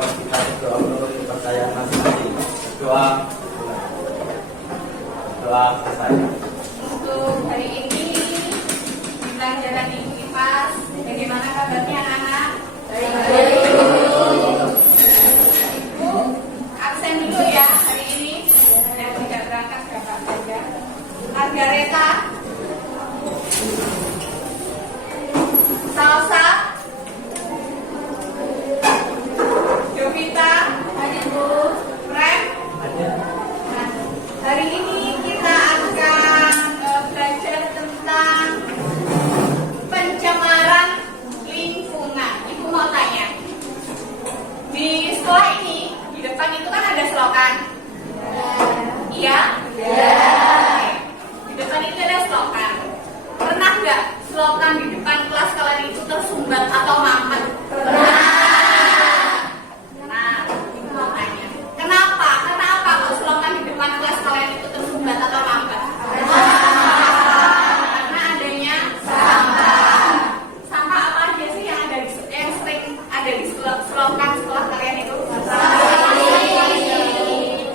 Mohon kita berdoa menurut kepercayaan masing-masing. Berdoa. Berdoa selesai. Untuk hari ini pembelajaran Ibu IPAS, bagaimana kabarnya anak-anak? Baik. Ibu absen dulu ya hari ini dan tidak berangkat Bapak saja. Margareta, Salsa, Jovita, hadir Bu. Rem, nah, hari ini kita akan belajar tentang pencemaran lingkungan. Ibu mau tanya, di sekolah ini di depan itu kan ada selokan? Iya? Di depan itu ada selokan. Pernah nggak selokan di depan kelas kalian itu tersumbat atau mampet? Pernah. Nah, ibu mau tanya, kenapa? Kenapa kalau selokan di depan kelas kalian itu tersumbat atau mampet? Karena adanya sampah. Sampah apa aja sih yang sering ada di selokan sekolah kalian itu?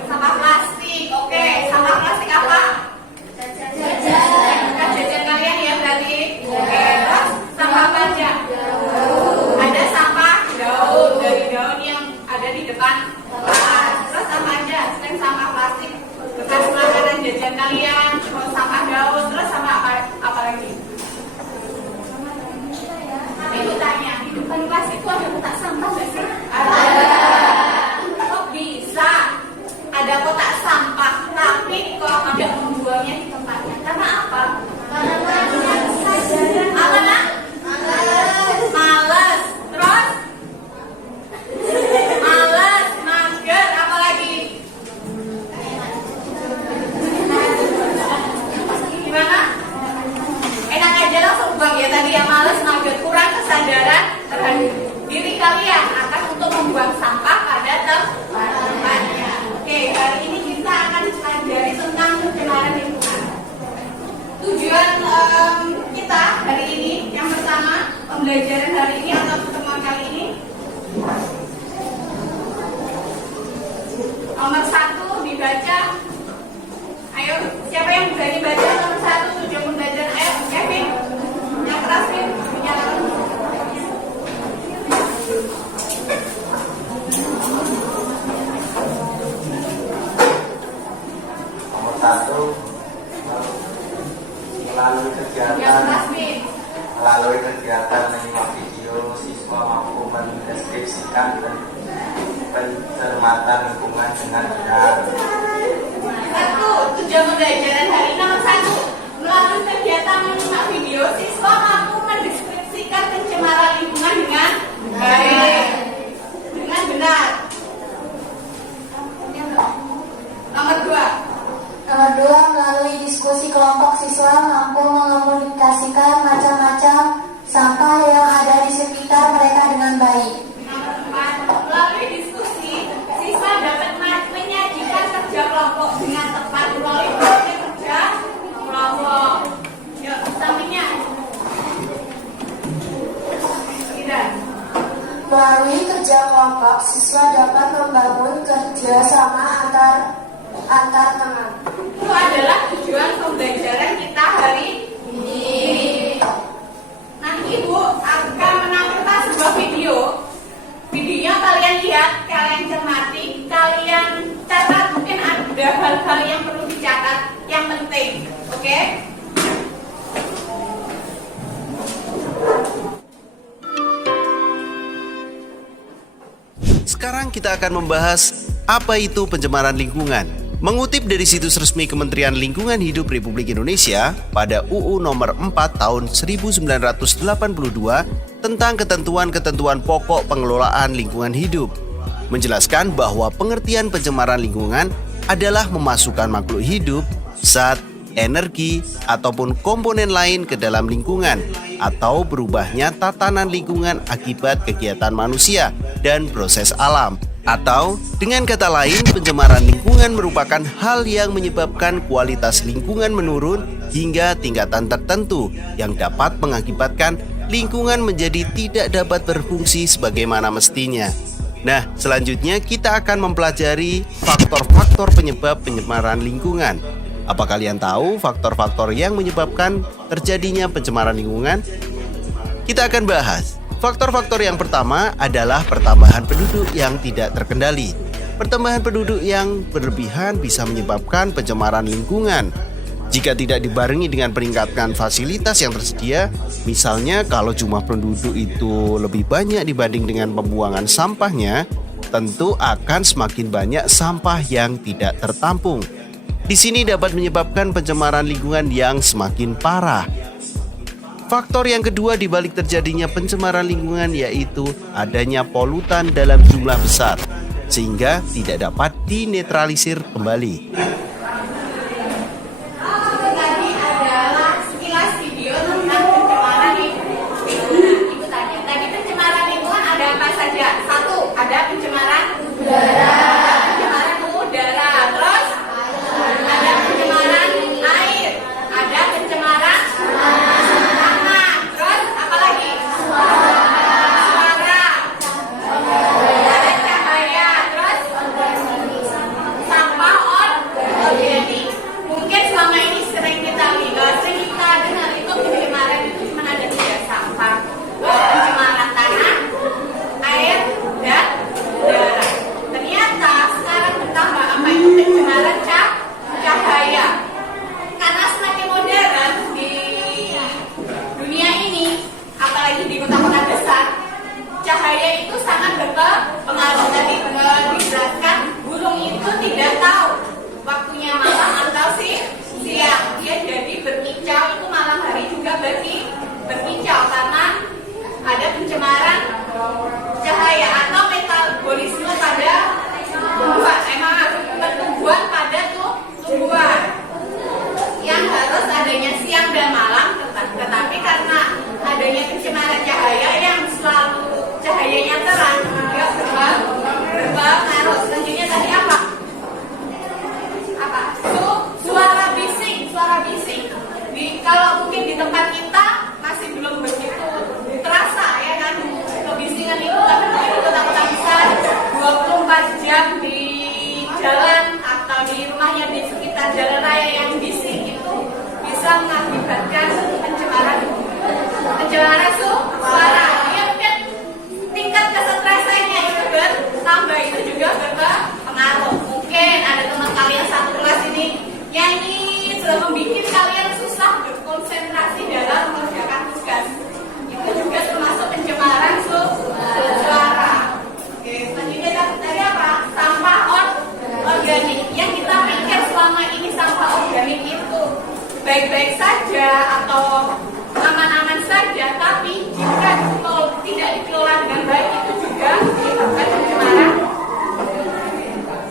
Sampah plastik. Oke, sampah plastik apa? Bukan jajan kalian ya berarti. Oke, terus sampah apa aja? Ada sampah daun, dari daun yang ada di depan kelas. Terus apa aja? Selain sampah plastik, bekas makanan jajan kalian, terus sampah daun, terus sama apa lagi? Ibu tanya, di depan kelas itu ada kotak sampah nggak sih? Ada. Kok bisa ada kotak sampah, tapi kok ada membuangnya di tempatnya? Karena apa? Karena apa nak? Males. Terus? Males, mager, apa lagi? Gimana? Enak aja langsung buang ya tadi ya, males, mager, kurang kesadaran terhadap diri kalian akan untuk membuang sampah pada tempatnya. Oke, hari ini kita akan pelajari tentang pencemaran lingkungan. Tujuan kita hari ini, yang pertama, pembelajaran hari ini atau pertemuan kali ini, nomor 1 dibaca. Ayo, siapa yang berani baca nomor 1 tujuan pembelajaran? Ayo, Kevin, yang keras nih, nyalakan. Nomor 1, melalui kegiatan menyimak video, siswa mampu mendeskripsikan pencermatan lingkungan dengan benar. 1. Tujuan pembelajaran hari ini nomor 1. Melalui kegiatan menyimak video, siswa mampu mendeskripsikan pencemaran lingkungan dengan baik, dengan benar. Nomor 2. Nomor 2, melalui diskusi kelompok siswa mampu mengomunikasikan macam-macam sampah yang ada di sekitar mereka dengan baik. Nomor 4. Melalui diskusi, siswa dapat menyajikan kerja kelompok dengan tepat melalui proyek kerja kelompok. Yuk, sampingnya. Tidak. Melalui kerja kelompok, siswa dapat membangun kerjasama antar teman. Itu adalah tujuan pembelajaran kita hari ini. Nanti Ibu akan menampilkan sebuah video. Videonya kalian lihat, kalian cermati, kalian catat. Mungkin ada hal-hal yang perlu dicatat, yang penting. Oke? Sekarang kita akan membahas apa itu pencemaran lingkungan. Mengutip dari situs resmi Kementerian Lingkungan Hidup Republik Indonesia pada UU Nomor 4 Tahun 1982 tentang ketentuan-ketentuan pokok pengelolaan lingkungan hidup, menjelaskan bahwa pengertian pencemaran lingkungan adalah memasukkan makhluk hidup, zat, energi, ataupun komponen lain ke dalam lingkungan, atau berubahnya tatanan lingkungan akibat kegiatan manusia dan proses alam. Atau dengan kata lain, pencemaran lingkungan merupakan hal yang menyebabkan kualitas lingkungan menurun hingga tingkatan tertentu yang dapat mengakibatkan lingkungan menjadi tidak dapat berfungsi sebagaimana mestinya. Nah, selanjutnya kita akan mempelajari faktor-faktor penyebab pencemaran lingkungan. Apa kalian tahu faktor-faktor yang menyebabkan terjadinya pencemaran lingkungan? Kita akan bahas. Faktor-faktor yang pertama adalah pertambahan penduduk yang tidak terkendali. Pertambahan penduduk yang berlebihan bisa menyebabkan pencemaran lingkungan. Jika tidak dibarengi dengan peningkatan fasilitas yang tersedia, misalnya kalau jumlah penduduk itu lebih banyak dibanding dengan pembuangan sampahnya, tentu akan semakin banyak sampah yang tidak tertampung. Di sini dapat menyebabkan pencemaran lingkungan yang semakin parah. Faktor yang kedua di balik terjadinya pencemaran lingkungan yaitu adanya polutan dalam jumlah besar, sehingga tidak dapat dinetralisir kembali. Tadi adalah sekilas video tentang pencemaran lingkungan. Ikutannya. Tadi pencemaran lingkungan ada apa saja? Satu, ada pencemaran udara. Pencemaran udara. Terus ada pencemaran air. Ada pencemaran tanah. Terus apa lagi? Suara. Ada cahaya. Terus sampah organik. Mungkin selama ini sering kita dengar itu pencemaran itu cuma ada 3, sampah, pencemaran tanah, air, dan udara. Ternyata sekarang bertambah apa itu pencemaran cahaya. Karena semakin modern di dunia ini, apalagi di kota-kota besar, cahaya itu sangat berpengaruh. Tadi dijelaskan, burung itu tidak tahu waktunya malam atau siang. Dia jadi berkicau, itu malam hari juga berkicau karena ada pencemaran cahaya atau metabolisme pada pertumbuhan pada tumbuhan yang harus adanya siang dan malam, tetapi karena adanya pencemaran cahaya yang selalu cahayanya terang, dia berpengaruh. Selanjutnya tadi apa? Suara bising. Kalau mungkin di tempat kita masih belum begitu terasa ya kan kebisingan itu, tapi di kota-kota besar 24 jam di jalan atau di rumahnya di sekitar jalan raya yang bising itu bisa mengakibatkan pencemaran suara. Ya mungkin tingkat kesetresannya itu bertambah, itu juga berpengaruh. Mungkin ada teman kalian satu kelas ini yang ini sudah membuat kalian susah berkonsentrasi dalam mengerjakan tugas. Itu juga termasuk pencemaran suara. Oke, selanjutnya tadi apa? Sampah organik. Yang kita pikir selama ini sampah organik itu baik-baik saja atau aman-aman saja, tapi jika tidak dikelola dengan baik itu juga menyebabkan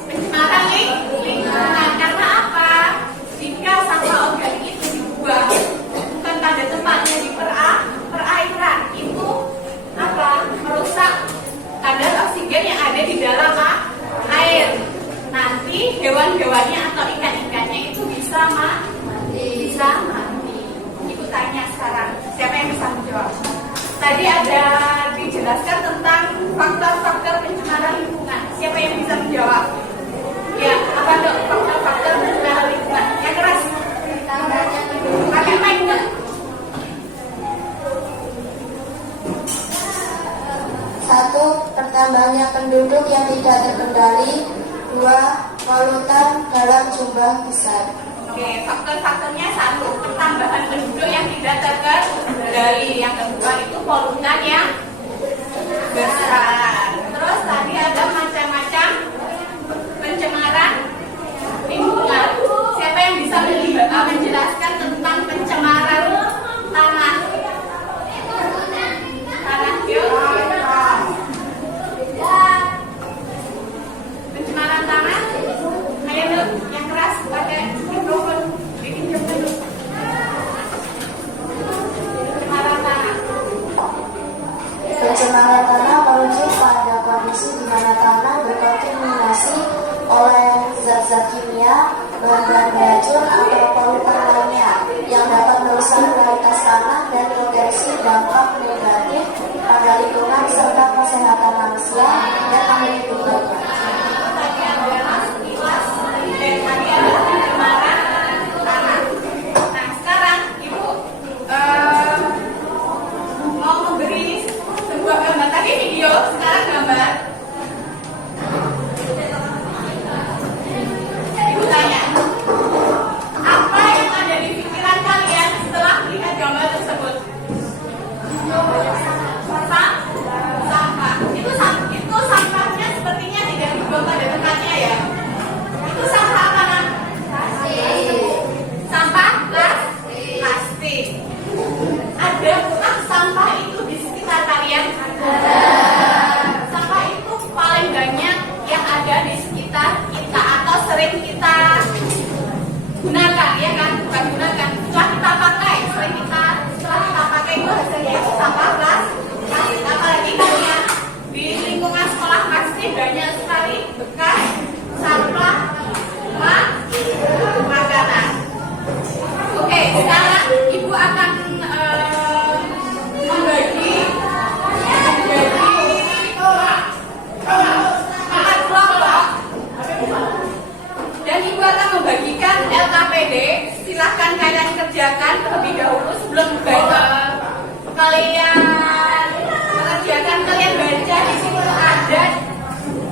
pencemaran lingkungan. Karena apa? Jika sampah organik itu dibuang bukan pada tempatnya di perairan, itu apa? Merusak kadar oksigen yang ada di dalam air. Nanti hewan-hewannya atau ikan-ikannya itu bisa mati. Ikut tanya sekarang, siapa yang bisa menjawab? Tadi ada dijelaskan tentang faktor-faktor pencemaran lingkungan. Siapa yang bisa menjawab? Ya, apa dok faktor-faktor pencemaran lingkungan? Yang keras. Pakai mic dok. Satu, pertambahannya penduduk yang tidak terkendali. 2, polutan dalam jumlah besar. Oke, faktor-faktornya 1, pertambahan penduduk yang tidak terkendali. Yang kedua itu polutan yang besar. Terus tadi ada macam-macam pencemaran lingkungan. Siapa yang bisa menjelaskan tentang pencemaran tanah? Pencemaran tanah. Ayo dulu, yang keras pakai mikrofon. Bikin dulu. Pencemaran tanah. Pencemaran tanah merujuk pada kondisi di mana tanah berkontaminasi oleh zat-zat kimia, bahan-bahan beracun atau polutan lainnya yang dapat merusak kualitas tanah dan potensi dampak negatif pada lingkungan serta kesehatan manusia dan makhluk hidup lainnya. Tadi adalah sekilas dan tadi adalah pencemaran tanah. Nah, sekarang Ibu mau memberi sebuah gambar. Tadi video, sekarang gambar. Ibu tanya, apa yang ada di pikiran kalian setelah melihat gambar tersebut? Sampah. Itu sampahnya sepertinya tidak dibuang pada tempatnya ya. Itu sampah apa nak? Sampah plastik. Adakah sampah itu di sekitar kalian? Sampah itu paling banyak yang ada di sekitar kita atau sering kita gunakan, ya kan? Bukan gunakan, setelah kita pakai, setelah kita pakai itu hasilnya itu sampah plastik. Apalagi kalian di lingkungan sekolah pasti banyak sekali bekas sampah makanan. Oke, sekarang Ibu akan membagi empat kelompok dan Ibu akan membagikan LKPD. Silahkan kalian kerjakan terlebih dahulu sebelum kalian mengerjakan. Kalian baca di situ ada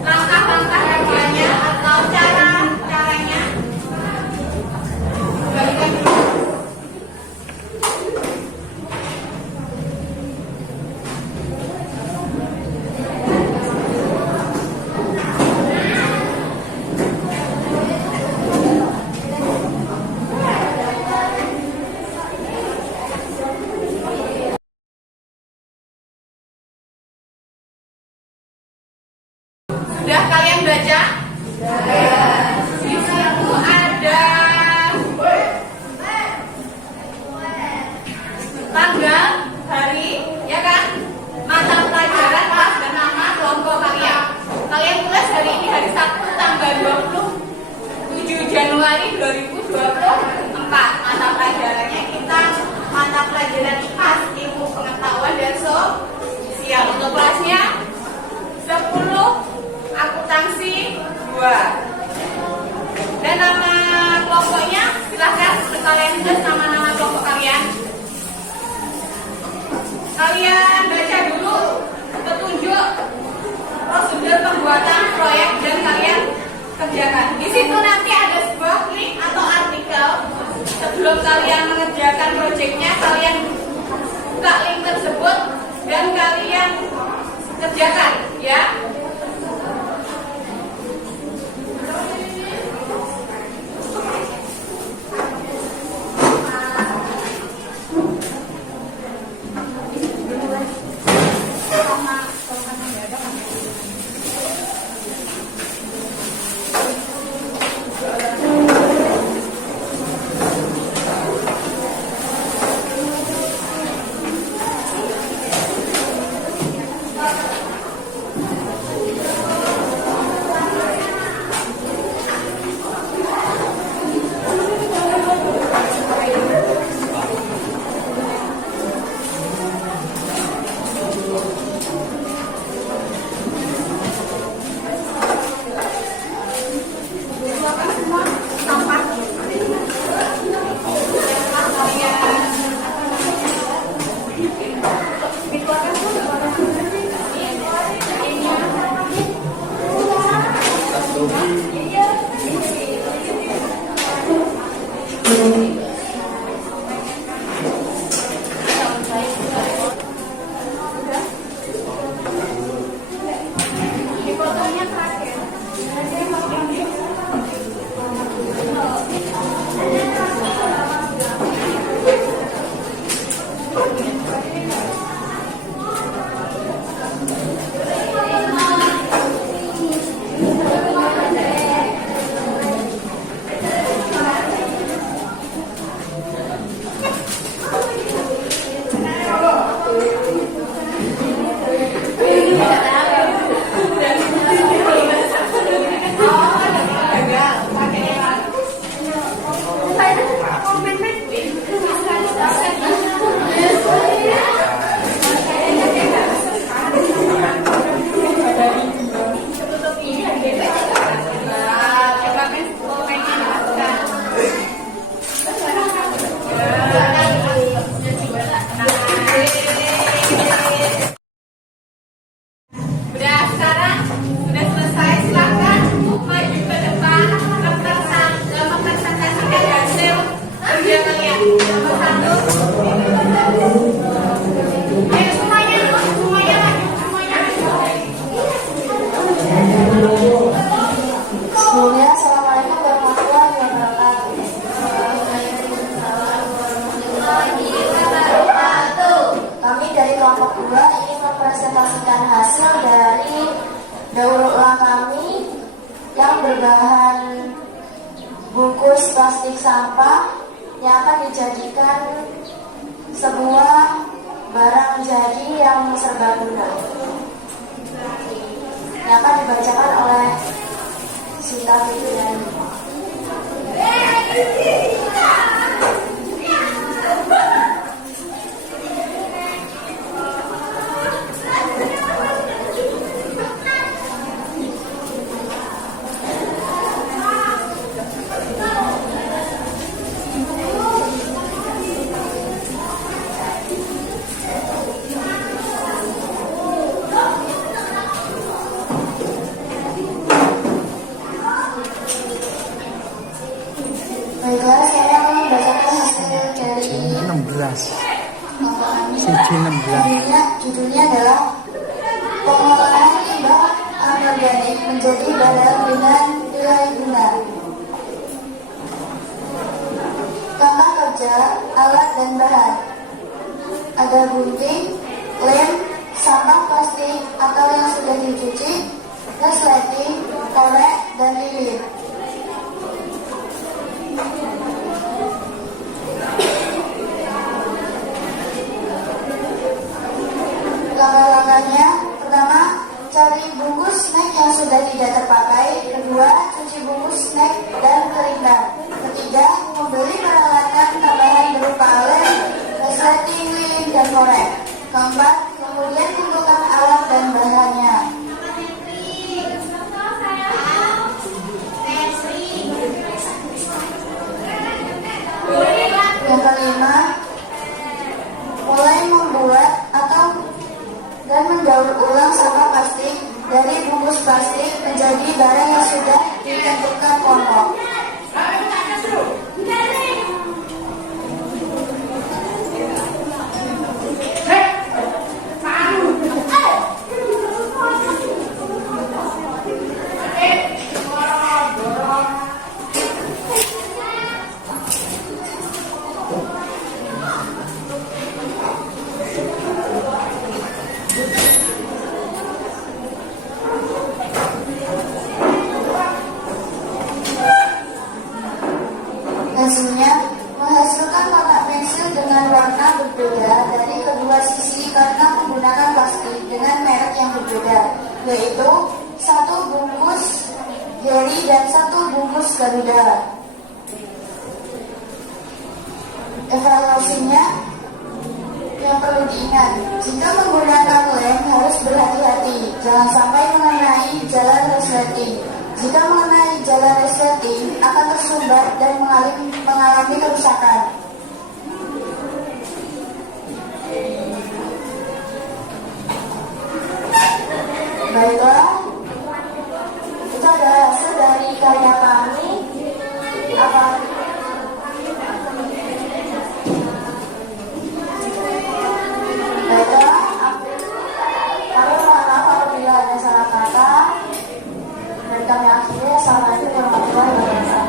langkah-langkah kerjanya atau caranya. Bagikan dulu. Sudah kalian baca? Di situ ada tanggal, hari, ya kan? Mata pelajaran, kelas dan nama kelompok kalian. Kalian tulis hari ini hari Sabtu tanggal 27 Januari 2024. Mata pelajarannya kita mata pelajaran IPAS, ilmu pengetahuan dan sosial. Untuk kelasnya 10 akuntansi 2. Dan nama kelompoknya silahkan kalian tulis nama-nama kelompok kalian. Kalian baca dulu petunjuk prosedur pembuatan proyek dan kalian kerjakan. Di situ nanti ada sebuah link atau artikel. Sebelum kalian mengerjakan proyeknya, kalian buka link tersebut dan kalian kerjakan, ya. sekolah kami yang berbahan bungkus plastik sampah yang akan dijadikan sebuah barang jadi yang serbaguna yang akan dibacakan oleh Sita Fitriani. Baiklah, saya akan membacakan hasil dari 16. Siji 16. Judulnya adalah pengolahan limbah anorganik menjadi barang dengan nilai guna. Contoh kerja, alat dan bahan. Ada gunting, lem, sampah plastik atau yang sudah dicuci, resleting, korek, dan lilin. Langkah-langkahnya, pertama, cari bungkus snack yang sudah tidak terpakai. Kedua, cuci bungkus snack dan keringkan. Ketiga, membeli peralatan tambahan berupa lem, resleting, lilin, dan korek. Keempat, kemudian kumpulkan alat dan bahannya. Yang kelima, mulai membuat atau dan mendaur ulang sampah plastik dari bungkus plastik menjadi barang yang sudah ditentukan kelompok. Hasilnya menghasilkan kotak pensil dengan warna berbeda dari kedua sisi karena menggunakan plastik dengan merek yang berbeda, yaitu satu bungkus Jerry dan satu bungkus Garuda. Evaluasinya yang perlu diingat, jika menggunakan lem harus berhati-hati, jangan sampai mengenai jalan resleting. Jika mengenai jalan resleting akan tersumbat dan mengalami kerusakan. Baiklah, itu adalah hasil dari karya kami. Baiklah, kami mohon maaf apabila ada salah kata. Dan kami akhiri. Assalamualaikum warahmatullahi wabarakatuh.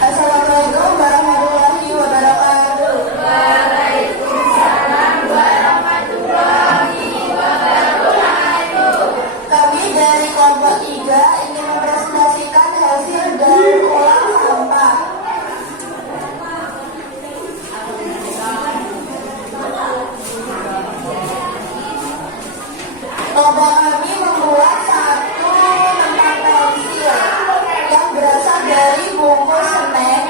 Assalamualaikum warahmatullahi wabarakatuh. Kami dari kelompok 3 ingin mempresentasikan hasil dari olah sampah. Kelompok kami membuat satu tempat pensil yang berasal dari bungkus snack.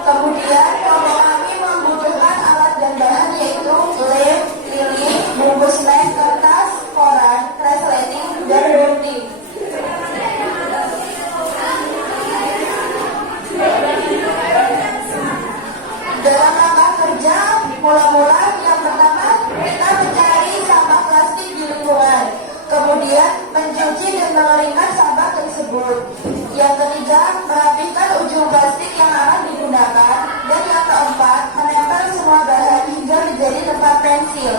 Kemudian kelompok kami membutuhkan alat dan bahan yaitu lem, lilin, bungkus snack, kertas, koran, resleting, dan gunting. Dalam langkah kerja, mula-mula yang pertama kita mencari sampah plastik di lingkungan, kemudian mencuci dan mengeringkan sampah tersebut. Yang ketiga, merapikan ujung plastik yang akan digunakan, dan yang keempat, menempel semua bahan hingga menjadi tempat pensil.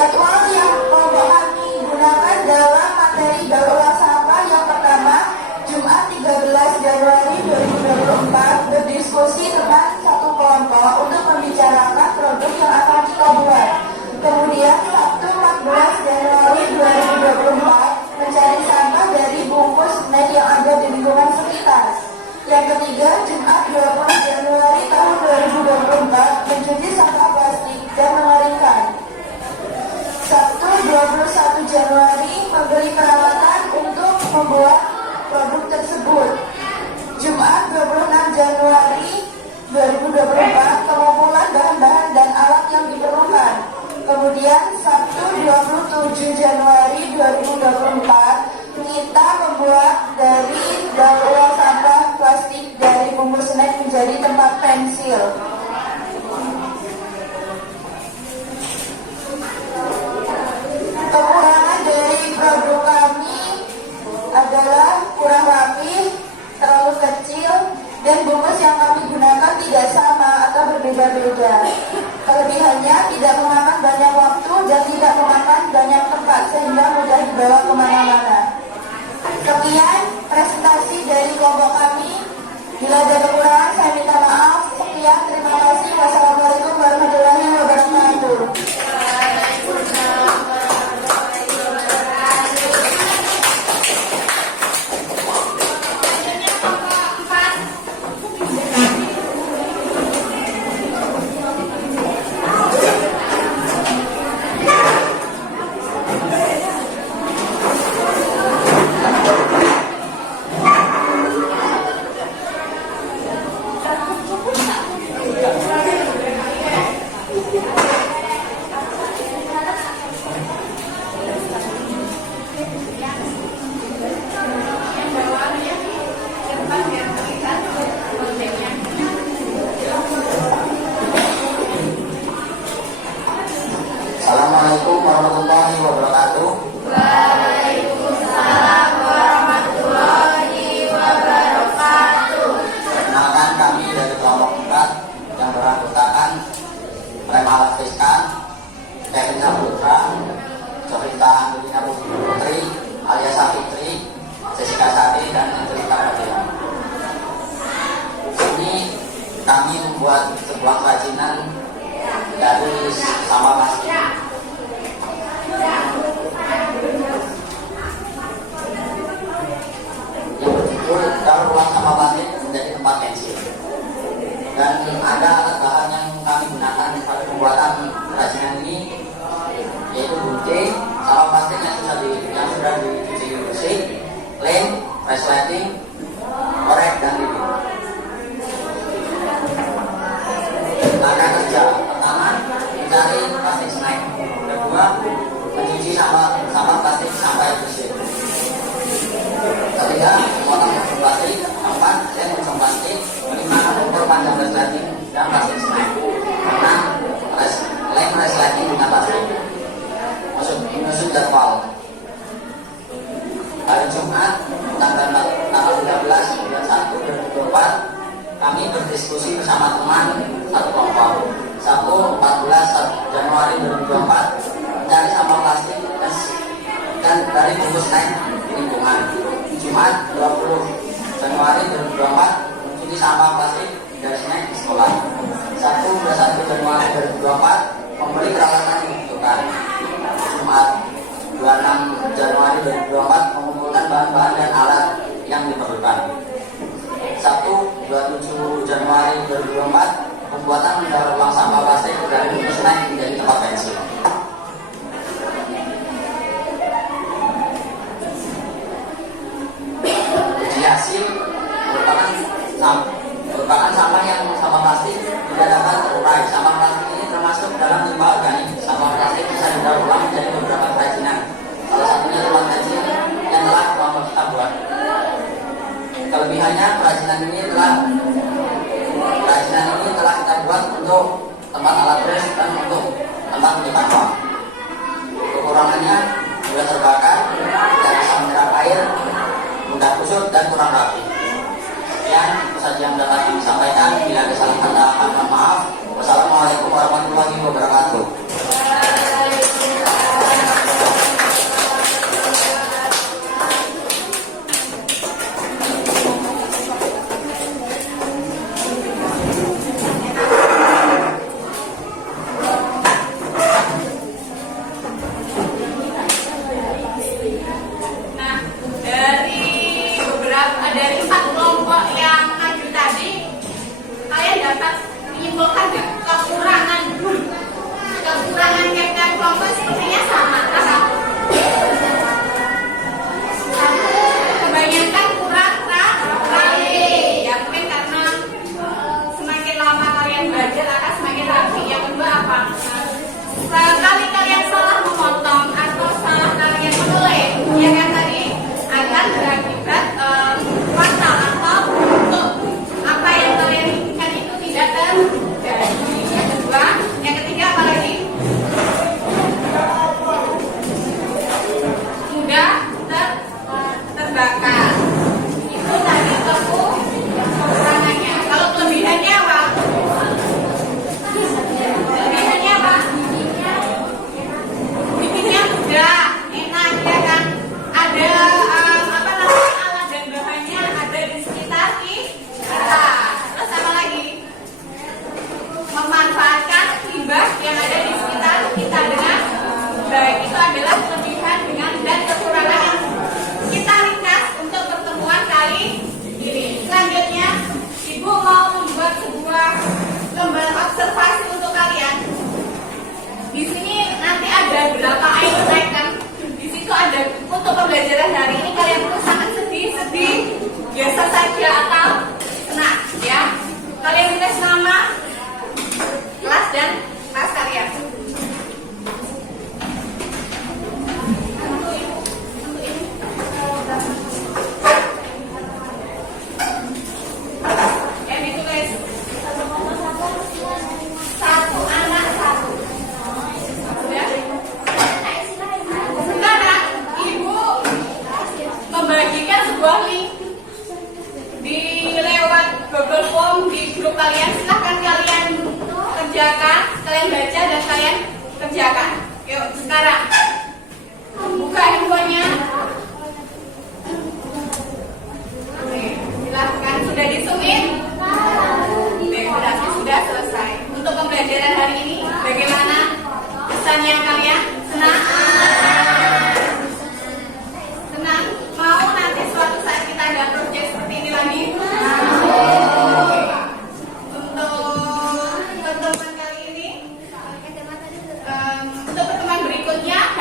Jadwal yang kelompok kami gunakan dalam materi daur ulang sampah yang pertama, Jumat 13 Januari 2024, berdiskusi tentang satu kelompok untuk membicarakan produk yang akan kita buat. Kemudian Sabtu 14 Januari 2024, mencari sampah dari bungkus snack yang ada di lingkungan sekitar. Yang ketiga, Jumat 20 Januari tahun 2024, mencuci sampah plastik dan mengeringkan. Sabtu 21 Januari, membeli peralatan untuk membuat produk tersebut. Jumat 26 Januari 2024, pengumpulan bahan-bahan dan alat yang diperlukan. Kemudian Sabtu 27 Januari 2024, kita membuat dari daur ulang sampah plastik dari bungkus snack menjadi tempat pensil. Kekurangan dari produk kami adalah kurang rapi, terlalu kecil, dan bungkus yang kami gunakan tidak sama atau berbeda-beda. Kelebihannya tidak memakan banyak waktu dan tidak memakan banyak tempat sehingga mudah dibawa kemana-mana. Sekian presentasi dari kelompok kami. Bila ada kekurangan saya minta maaf. Sekian, terima kasih. Wassalamualaikum warahmatullahi wabarakatuh. Assalamualaikum warahmatullahi wabarakatuh. Waalaikumsalam warahmatullahi wabarakatuh. Perkenalkan, kami dari kelompok 4 yang beranggotakan Prema Fiska, Kevin Saputra, Jorita Andulina Putri, Aliasa Fitri, Jessica Sari, dan Angelika Radia. Ini kami membuat sebuah kerajinan dari sampah plastik. Yang berjudul daur ulang sampah plastik menjadi tempat pensil. Dan ada alat bahan yang kami gunakan pada pembuatan kerajinan ini, yaitu gunting, sampah plastik yang sudah dicuci bersih, lem, resleting, korek, dan lidi. Langkah kerja pertama, mencari plastik snack. Kedua, mencuci sampah plastik sampai bersih. Ketiga, memotong plastik. Keempat, mencuci plastik. Kelima, mengukur panjang resleting dan plastik snack. Enam, lem resleting dengan plastik. Menyusun jadwal. Hari Jumat, tanggal 13 bulan 1 2024, kami berdiskusi bersama teman satu kelompok. Sabtu 14 Januari 2024, mencari sampah plastik dan dari bungkus snack di lingkungan. Jumat 20 Januari 2024, mencuci sampah plastik dari snack di sekolah. Sabtu 21 Januari 2024, membeli peralatan yang dibutuhkan. Jumat 26 Januari 2024, mengumpulkan bahan-bahan dan alat yang diperlukan. Sabtu 27 Januari 2024, pembuatan daur ulang sampah plastik dari bungkus snack menjadi tempat pensil. Uji hasil merupakan sampah yang sampah plastik tidak dapat terurai. Sampah plastik ini termasuk dalam limbah organik. Sampah plastik bisa didaur ulang menjadi beberapa kerajinan. Salah satunya tempat pensil yang telah kelompok kita buat. Kelebihannya, kerajinan ini telah kita buat untuk tempat alat beres dan untuk tempat menyimpan uang. Kekurangannya mudah terbakar, tidak bisa menyerap air, mudah kusut dan kurang rapi. Sekian saja yang dapat kami sampaikan. Bila ada salah kata, mohon maaf. Wassalamualaikum warahmatullahi wabarakatuh.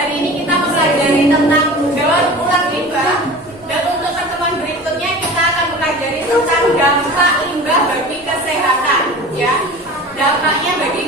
hari ini kita mempelajari tentang daur ulang limbah, dan untuk pertemuan berikutnya kita akan mempelajari tentang dampak limbah bagi kesehatan, ya. Dampaknya bagi